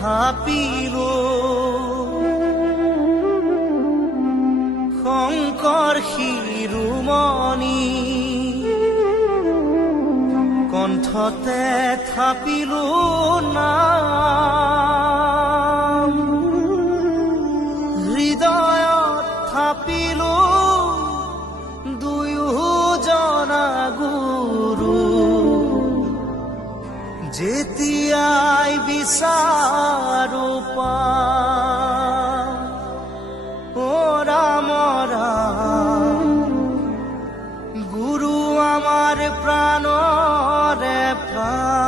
থাপিলো শংকৰ শিৰোমণি কণ্ঠতে থাপিলো নাম হৃদয়ত থাপিলো দুয়োজনা গুৰু যেতিয়াই বিচাৰো পাম ও ৰাম ৰাম গুৰু আমাৰ প্ৰাণৰে প্ৰাণ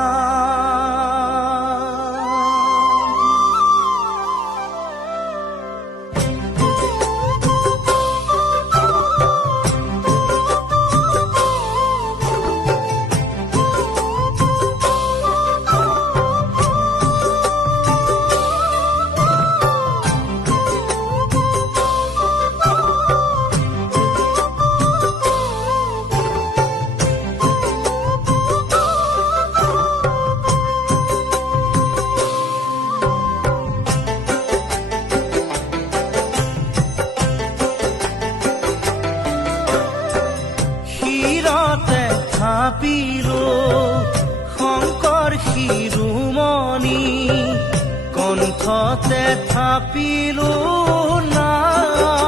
থাপিলো শংকৰ শিৰোমণি কণ্ঠতে থাপিলো নাম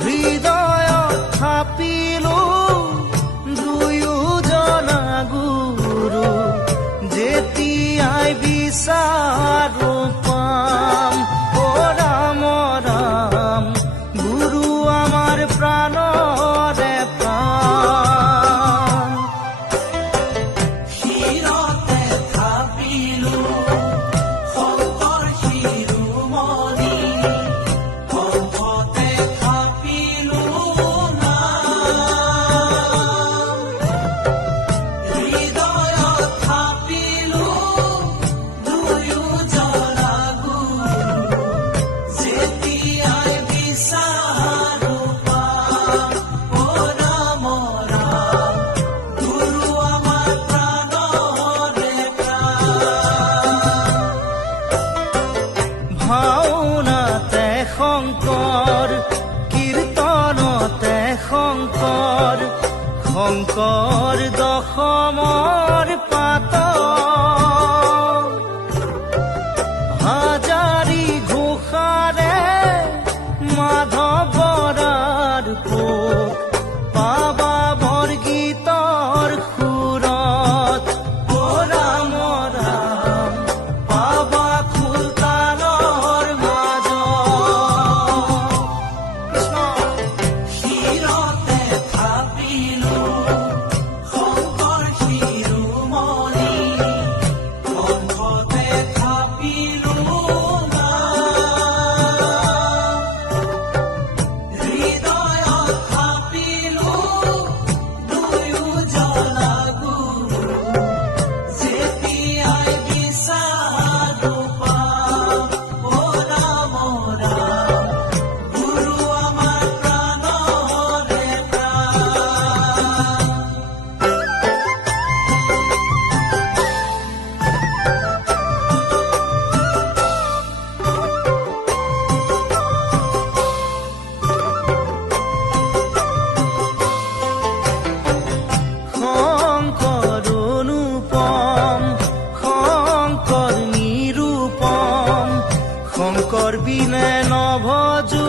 হৃদয়ত থাপিলো দুয়োজনা গুৰু যেতিয়াই বিচাৰো পাম ও ৰাম ৰাম গুৰু আমাৰ প্ৰাণ ভাওনাতে শংকৰ কীৰ্তনতে শংকৰ শংকৰ দশমৰ পাত হাজাৰী ঘোষাৰে মাধৱ বৰাৰ পোক পাবা বৰগীতৰ সুৰত ও ৰাম ৰাম পাবা শংকৰ বিনে নভজো